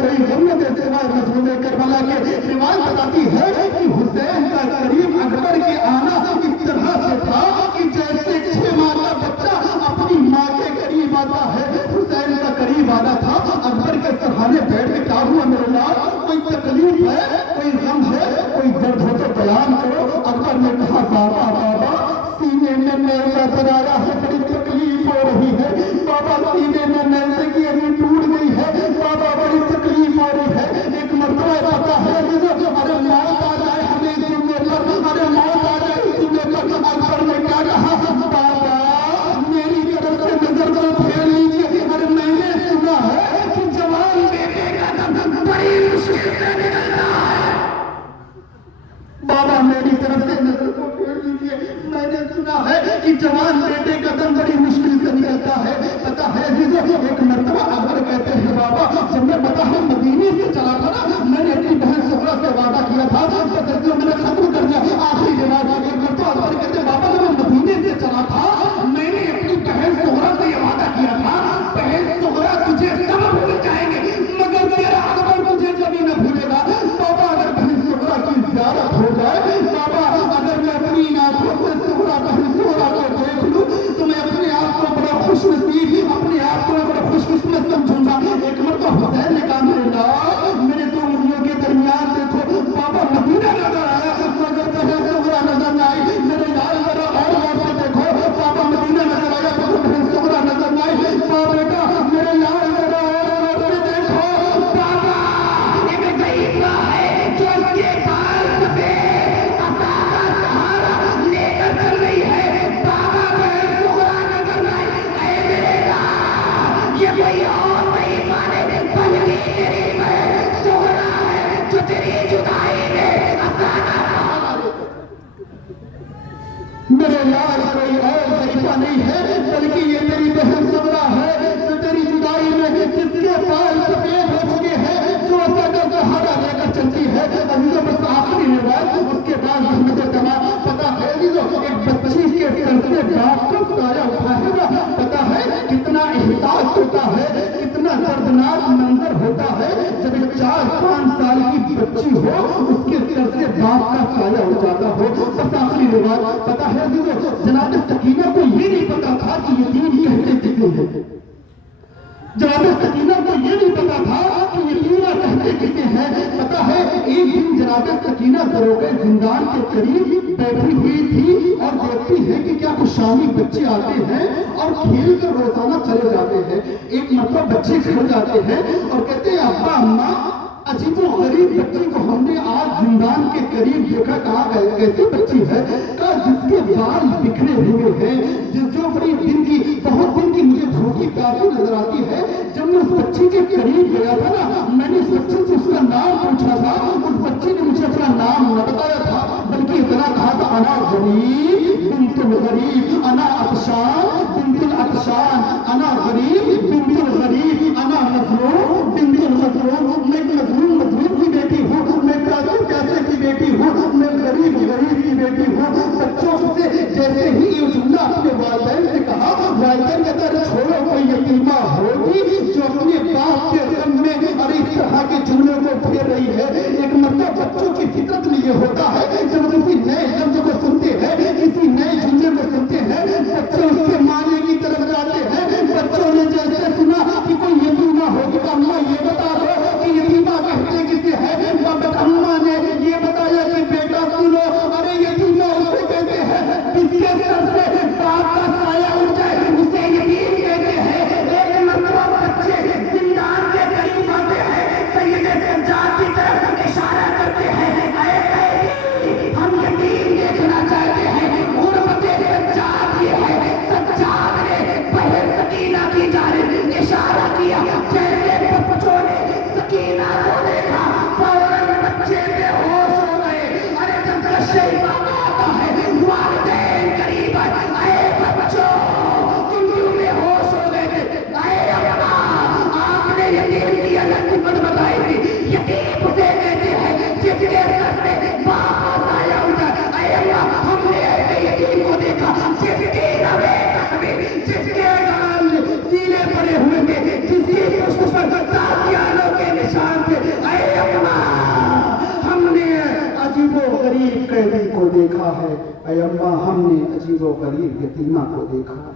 کوئی غم نہ دے سوائے مظلوم کربلا کے۔ روایت بتاتی ہے کہ حسین کا قریب اکبر کے آنا اس طرح سے تھا کہ جیسے 6 ماہ کا بچہ اپنی ماں کے قریب آتا ہے، حسین کا قریب آنا تھا۔ اکبر کے سرحانے بیٹھ کے کیا ہوا میرے لال؟ کوئی تکلیف ہے، کوئی غم ہے، کوئی درد ہو تو بیان کرو۔ اکبر نے کہا بابا بابا سینے میں نیزہ درایا ہے، بڑی تکلیف ہو رہی ہے۔ بابا سینے میں نیزے کی اڑی ٹوٹ گئی ہے، بابا بڑی تکلیف ہو رہی ہے۔ ایک مرتبہ پتا ہے ارے موت آ جائے ہمیں اس جملے پر، ارے موت آ جائے اس جملے پر۔ اکبر نے کیا کہا بابا میری طرف سے نظر کو پھیر لیجیے، ارے میں نے سنا ہے کہ جوان بیٹے کا دم بڑی مشکل سے نکلتا ہے۔ بابا میری طرف سے نظر کو پھیر لیجیے، میں نے سنا ہے کہ جوان بیٹے کا دم بڑی مشکل سے نکلتا ہے۔ پتا ہے ایک مرتبہ اکبر کہتے ہیں بابا جب میں پتا ہے مدینے سے چلا تھا نا، میں نے اپنی بہن سغرا سے وعدہ کیا تھا، میں نے ختم کر دیا آخری روایت۔ ایک مرتبہ اکبر کہتے ہیں بابا جب میں مدینے سے چلا تھا میں نے اپنی بہن سغرا سے یہ وعدہ کیا تھا، بہن سغرا تجھے سب بھول جائیں گے مگر تیرا اکبر تجھے کبھی نہ بھولے گا۔ بابا اگر بہن سغرا کی زیارت ہو جائے، بابا اگر میں اپنی آنکھوں سے سغرا بہن سغرا کو دیکھ لوں تو میں اپنے آپ کو بڑا خوش نصیب، اپنے آپ کو بڑا خوش قسمت سمجھوں گا۔ ایک مرتبہ حسین نے کہا میرے 2 انگلیوں کے درمیان دیکھو، بابا مدینہ نظر آیا مگر بہن سغرا نظر نہ آئی۔ میرے لال ذرا اور غور سے دیکھو، بابا مدینہ نظر آیا مگر بہن سغرا نظر نہ آئی۔ بابا بیٹا میرے لال ذرا اور غور سے دیکھو، بابا ایک ضعیفہ ہے جو اس کے بال سفید عصا کا سہارا لے کر چل رہی ہے، بابا بہن سغرا نظر نہ آئی۔ اے میرے لال یہ کوئی اور ضعیفہ نہیں بلکہ تیری بہن سغرا ہے جو تیری جدائی میں عصا کا سہارا لے کر۔ میرے لال کوئی اور ضعیفہ نہیں ہے بلکہ یہ تیری بہن سغرا ہے جو تیری جدائی میں جس کے بال سفید ہو چکے ہیں، جو عصا کا سہارا لے کر چلتی ہے۔ عزیزوں بس آخری روایت اس کے بعد رحمت تمام۔ پتا ہے عزیزوں ایک بچی کے سر سے باپ کا سایہ اٹھائے گا، پتا ہے کتنا احساس ہوتا ہے، کتنا دردناک منظر ہوتا ہے جب ایک 4-5 سال کی بچی ہو اس کے سر سے باپ کا سایہ اٹھ جاتا ہو۔ بس آخری روایت پتا ہے عزیزوں جناب سکینہ کو یہ نہیں پتا تھا کہ یتیم کہتے کسے ہیں، جناب سکینہ کو یہ نہیں پتا تھا کہ یتیمہ کہتے کسے ہیں۔ پتا ہے ایک دن جناب سکینہ دروغے زندان کے قریب بیٹھی ہوئی تھی اور دیکھتی ہے کہ کیا کچھ شامی بچے آتے ہیں اور کھیل کر روزانہ چلے جاتے ہیں۔ ایک مرتبہ بچے گھر جاتے ہیں اور کہتے ہیں ابا اماں عجیب و غریب بچی کو ہم نے آج زندان کے قریب دیکھا، کہا گئے کیسی بچی ہے؟ کہا جس کے بال بکھرے ہوئے ہیں، جو بڑی دن کی بہت دن کی مجھے دھوکی کافی نظر آتی ہے۔ جب میں اس بچی کے قریب گیا تھا نا میں نے اس بچی سے اس کا نام پوچھا تھا، اس بچی نے مجھے اپنا نام نہ بتایا تھا بلکہ اتنا کہا تھا انا غریب بنت الغریب، انا عطشان بنت العطشان، انا غریب بنت الغریب، انا مظلوم بنت المظلوم۔ میں مظلوم کی بیٹی ہوں، میں پیاسے کی بیٹی ہوں، میں غریب کی بیٹی ہوں۔ بچوں سے جیسے ہی یہ جملہ اپنے والدین سے کہا، والدین کہتا ہے چھوڑو کوئی یتیمہ ہوگی جو اپنے باپ کے غم میں اور اس طرح کے جملوں کو پھیر رہی ہے۔ ایک مرتبہ بچوں کی فطرت میں یہ ہوتا ہے جب کسی نئے لفظ کو سنتے ہیں، کسی نئے جملے کو سنتے ہیں، بچے اس کے معنی کی طرف جاتے ہیں۔ بچوں نے جیسے سنا کہ کوئی یتیمہ ہوگی تو اماں یہ بتا دو کہ یتیمہ کہتے کسے ہے، اماں نے یہ بتایا کہ بیٹا سنو، ارے یتیمہ اسے کہتے ہیں جس کے سر سے باپ کا سایہ اٹھ جائے اسے یتیم کہتے ہیں۔ ایک مرتبہ بچے زندان کے قریب آتے ہیں، سید سجاد کی طرف اشارہ کرتے ہیں، اے قیدی ہم یتیم رہا ہے اے اماں ہم نے عجیب و غریب یتیمہ کو دیکھا.